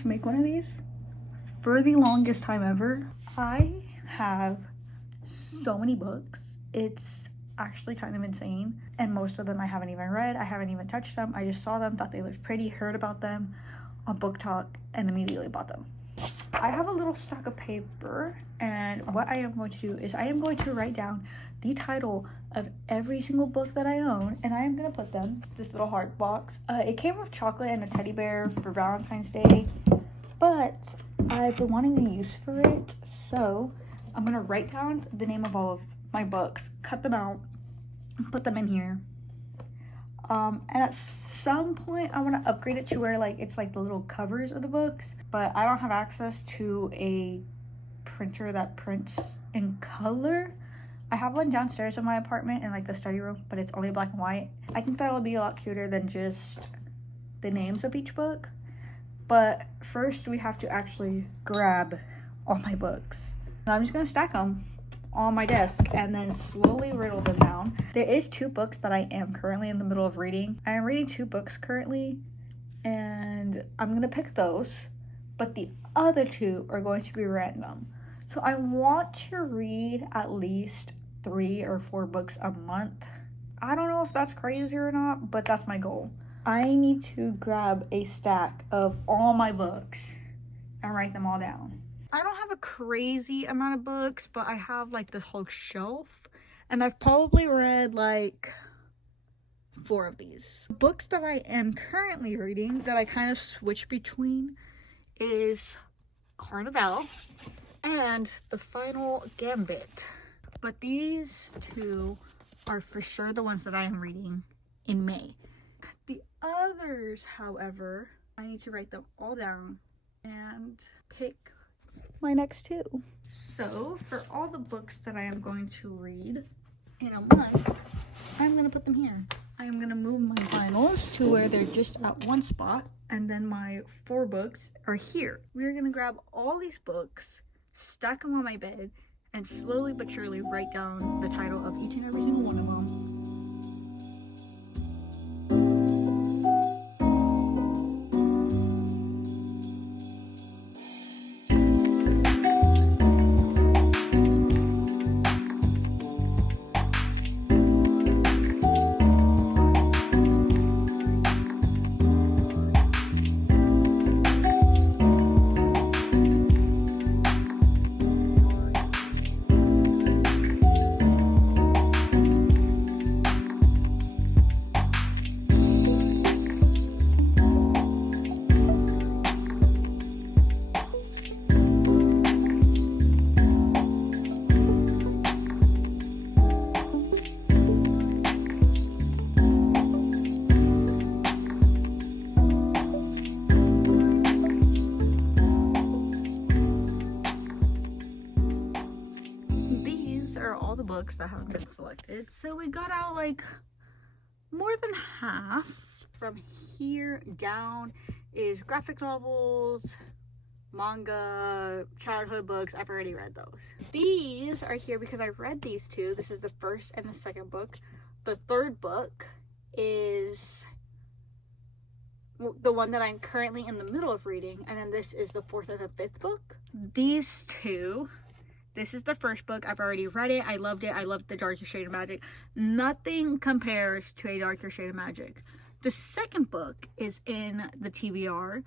to make one of these for the longest time ever. I have so many books. It's actually kind of insane, and most of them I haven't even read. I haven't even touched them. I just saw them, thought they looked pretty, heard about them on Book Talk, and immediately bought them. I have a little stack of paper, and what I am going to do is I am going to write down the title of every single book that I own, and I am going to put them in this little heart box. It came with chocolate and a teddy bear for Valentine's Day, but I've been wanting a use for it, so I'm going to write down the name of all of my books, cut them out, put them in here. And at some point I want to upgrade it to where like it's like the little covers of the books, but I don't have access to a printer that prints in color. I have one downstairs in my apartment in like the study room, but it's only black and white. I think that'll be a lot cuter than just the names of each book. But first we have to actually grab all my books. And I'm just gonna stack them on my desk and then slowly riddle them down. There is 2 books that I am currently in the middle of reading. I am reading 2 books currently, and I'm gonna pick those, but the other 2 are going to be random. So I want to read at least 3 or 4 books a month. I don't know if that's crazy or not, but that's my goal. I need to grab a stack of all my books and write them all down. I don't have a crazy amount of books, but I have like this whole shelf, and I've probably read like 4 of these. The books that I am currently reading that I kind of switch between is Carnival and The Final Gambit. But these 2 are for sure the ones that I am reading in May. The others, however, I need to write them all down and pick my next 2. So for all the books that I am going to read in a month, I'm going to put them here. I am going to move my vinyls to where they're just at one spot, and then my 4 books are here. We're going to grab all these books, stack them on my bed, and slowly but surely write down the title of each and every single one of them. Books that haven't been selected, so we got out like more than half. From here down is graphic novels, manga, childhood books. I've already read those. These are here because I've read these 2. This is the first and the second book. The third book is the one that I'm currently in the middle of reading, and then this is the 4th and the 5th book. These 2, this is the first book. I've already read it. I loved it. I loved The Darker Shade of Magic. Nothing compares to A Darker Shade of Magic. The second book is in the TBR.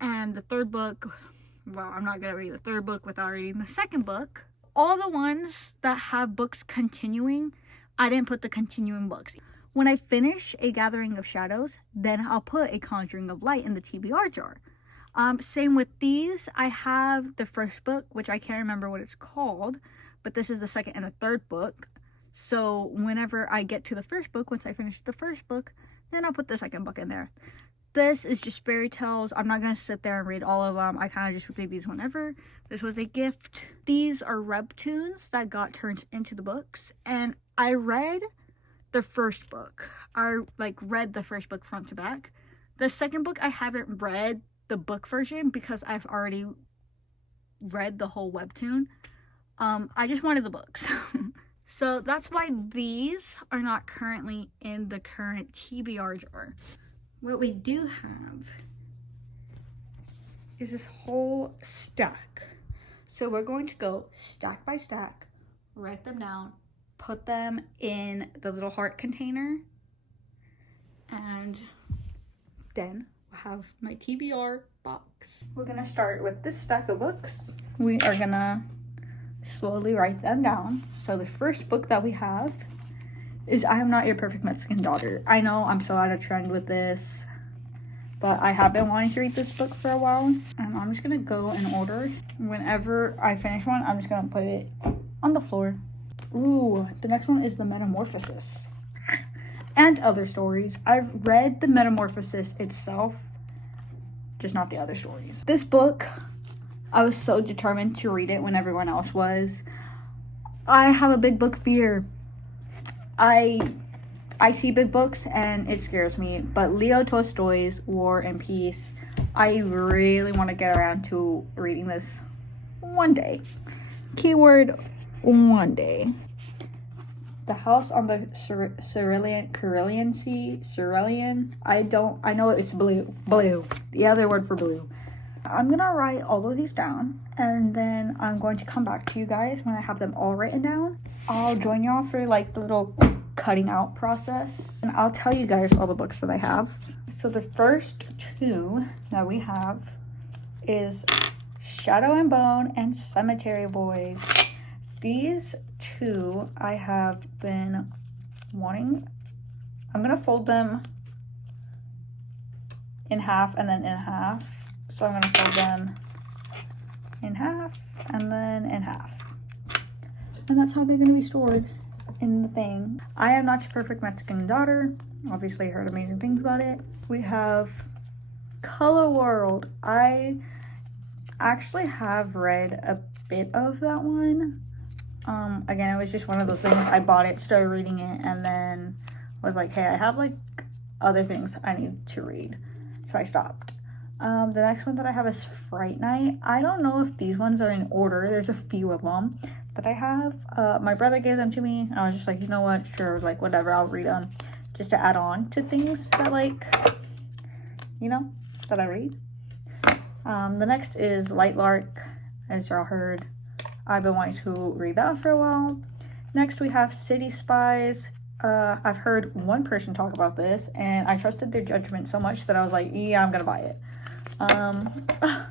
And the third book, well, I'm not going to read the third book without reading the second book. All the ones that have books continuing, I didn't put the continuing books. When I finish A Gathering of Shadows, then I'll put A Conjuring of Light in the TBR jar. Same with these. I have the first book, which I can't remember what it's called, but this is the second and the third book. So whenever I get to the first book, once I finish the first book, then I'll put the second book in there. This is just fairy tales. I'm not going to sit there and read all of them. I kind of just read these whenever. This was a gift. These are webtoons that got turned into the books, and I read the first book. I read the first book front to back. The second book I haven't read the book version because I've already read the whole webtoon. I just wanted the books. So that's why these are not currently in the current TBR jar. What we do have is this whole stack. So we're going to go stack by stack, write them down, put them in the little heart container, and then we'll have my TBR box. We're gonna start with this stack of books. We are gonna slowly write them down. So the first book that we have is I Am Not Your Perfect Mexican Daughter. I know I'm so out of trend with this, but I have been wanting to read this book for a while, and I'm just gonna go in order. Whenever I finish one, I'm just gonna put it on the floor. Ooh, the next one is The Metamorphosis and Other Stories. I've read The Metamorphosis itself, just not the other stories. This book, I was so determined to read it when everyone else was. I have a big book fear. I see big books and it scares me, but Leo Tolstoy's War and Peace, I really want to get around to reading this one day. Keyword, one day. The House on the Carillion Sea, I know it's blue, the other word for blue. I'm gonna write all of these down, and then I'm going to come back to you guys when I have them all written down. I'll join y'all for like the little cutting out process, and I'll tell you guys all the books that I have. So the first two that we have is Shadow and Bone and Cemetery Boys. These two I have been wanting. I'm gonna fold them in half and then in half. So I'm gonna fold them in half and then in half. And that's how they're gonna be stored in the thing. I Am Not Your Perfect Mexican Daughter. Obviously heard amazing things about it. We have Color World. I actually have read a bit of that one. Again, it was just one of those things. I bought it, started reading it, and then was like, hey, I have like other things I need to read. So I stopped. The next one that I have is Fright Night. I don't know if these ones are in order. There's a few of them that I have. My brother gave them to me. I was just like, you know what? Sure, like whatever, I'll read them just to add on to things that like, you know, that I read. The next is Light Lark, as y'all heard. I've been wanting to read that for a while. Next we have City Spies. I've heard one person talk about this, and I trusted their judgment so much that I was like, yeah, I'm gonna buy it.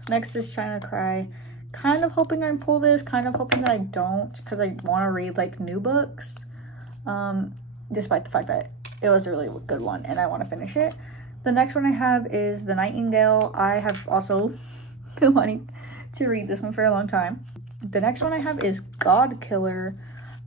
Next is China Cry. Kind of hoping I pull this, kind of hoping that I don't, because I want to read like new books, despite the fact that it was a really good one and I want to finish it. The next one I have is The Nightingale. I have also been wanting to read this one for a long time. The next one I have is God Killer.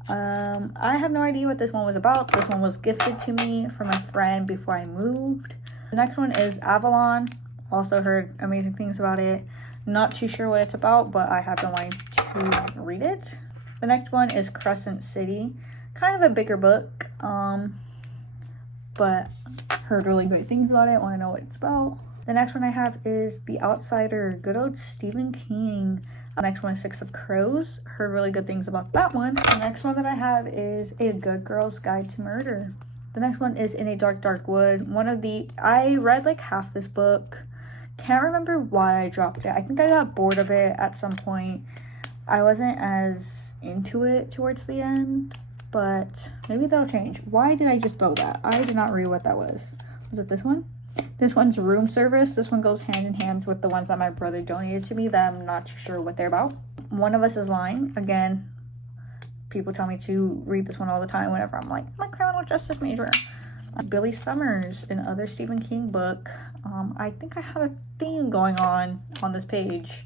I have no idea what this one was about. This one was gifted to me from a friend before I moved. The next one is Avalon. Also heard amazing things about it. Not too sure what it's about, but I have been wanting to read it. The next one is Crescent City. Kind of a bigger book, but heard really great things about it. Want to know what it's about. The next one I have is The Outsider. Good old Stephen King. The next one is Six of Crows. Heard really good things about that one. The next one that I have is A Good Girl's Guide to Murder. The next one is In a Dark, Dark Wood. I read like half this book. Can't remember why I dropped it. I think I got bored of it at some point. I wasn't as into it towards the end, but maybe that'll change. Why did I just throw that? I did not read what that was. Was it this one? This one's Room Service. This one goes hand in hand with the ones that my brother donated to me that I'm not too sure what they're about. One of Us is Lying. Again, people tell me to read this one all the time whenever I'm like, I'm a criminal justice major. Billy Summers, another Stephen King book. I think I have a theme going on this page.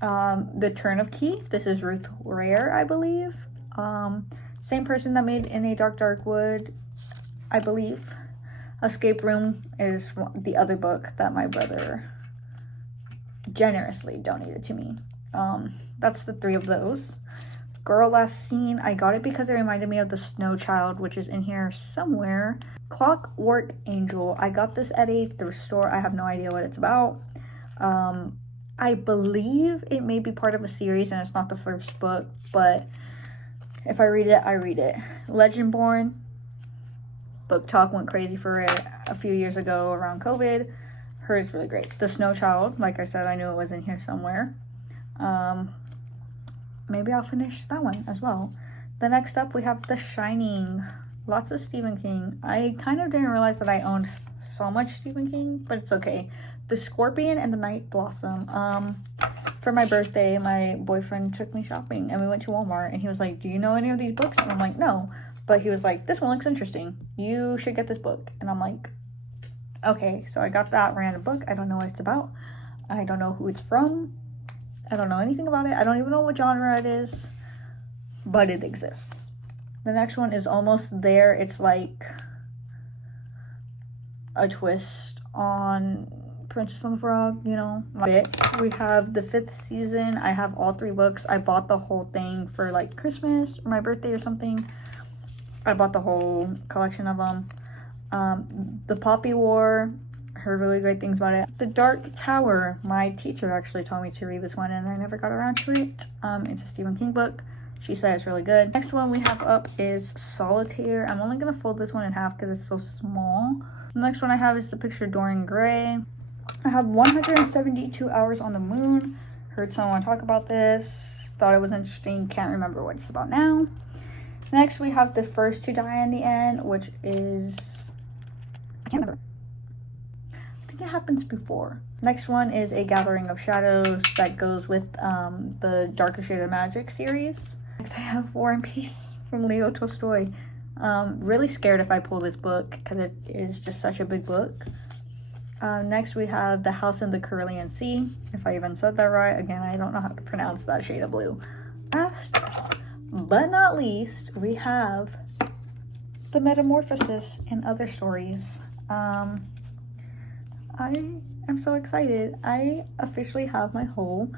The Turn of Keith. This is Ruth Rare, I believe. Same person that made In a Dark, Dark Wood, I believe. Escape Room is the other book that my brother generously donated to me. That's the three of those. Girl Last Seen, I got it because it reminded me of The Snow Child, which is in here somewhere. Clockwork Angel, I got this at a thrift store. I have no idea what it's about. I believe it may be part of a series and it's not the first book, but if I read it, I read it. Legendborn, Book Talk went crazy for it a few years ago around COVID. Her is really great. The Snow Child, like I said, I knew it was in here somewhere. Maybe I'll finish that one as well. The next up, we have The Shining. Lots of Stephen King. I kind of didn't realize that I owned so much Stephen King, but it's okay. The Scorpion and the Night Blossom. For my birthday, my boyfriend took me shopping and we went to Walmart and he was like, do you know any of these books? And I'm like, no. But he was like, this one looks interesting. You should get this book. And I'm like, okay. So I got that random book. I don't know what it's about. I don't know who it's from. I don't know anything about it. I don't even know what genre it is. But it exists. The next one is Almost There. It's like a twist on Princess and the Frog, you know. We have the 5th season. I have all 3 books. I bought the whole thing for like Christmas or my birthday or something. I bought the whole collection of them. The Poppy War, heard really great things about it. The Dark Tower, my teacher actually told me to read this one and I never got around to it. It's a Stephen King book. She said it's really good. Next one we have up is Solitaire. I'm only gonna fold this one in half because it's so small. The next one I have is The Picture of Dorian Gray. I have 172 Hours on the Moon. Heard someone talk about this. Thought it was interesting. Can't remember what it's about now. Next we have The First to Die in the End, which is... I can't remember. I think it happens before. Next one is A Gathering of Shadows that goes with the Darker Shade of Magic series. Next I have War and Peace from Leo Tolstoy. Really scared if I pull this book because it is just such a big book. Next we have The House in the Carillion Sea, if I even said that right. Again, I don't know how to pronounce that shade of blue. Last but not least, we have The Metamorphosis and Other Stories. I am so excited. I officially have my whole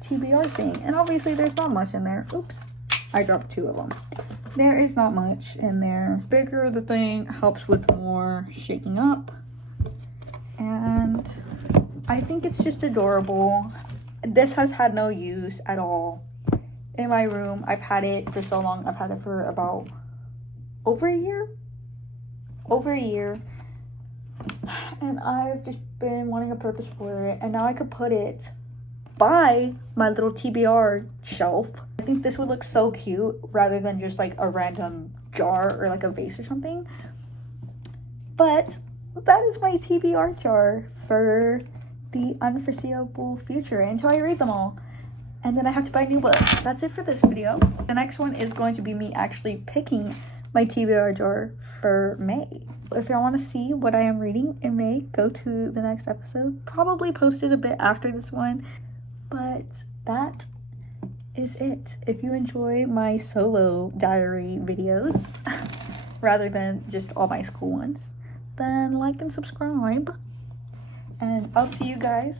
TBR thing. And obviously there's not much in there. Oops. I dropped 2 of them. There is not much in there. Bigger the thing helps with more shaking up. And I think it's just adorable. This has had no use at all in my room. I've had it for so long. I've had it for about over a year. And I've just been wanting a purpose for it. And now I could put it by my little TBR shelf. I think this would look so cute rather than just like a random jar or like a vase or something. But that is my TBR jar for the unforeseeable future until I read them all. And then I have to buy new books. That's it for this video. The next one is going to be me actually picking my TBR jar for May. If y'all want to see what I am reading in May, go to the next episode. Probably posted a bit after this one. But that is it. If you enjoy my solo diary videos rather than just all my school ones, then like and subscribe. And I'll see you guys